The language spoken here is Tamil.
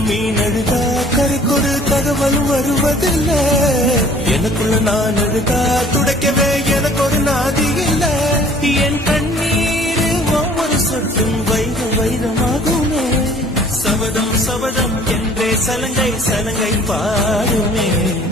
மீன் அழுதா கரைக்கொரு தகவல் வருவதில்லை. எனக்குள்ள நான் அழுதா துடைக்கவே எனக்கு ஒரு நாதி இல்லை. என் கண்ணீர் ஒவ்வொரு சொட்டும் வைரமாகுமே. சபதம் சபதம் என்றே சலங்கை சலங்கை பாடுமே.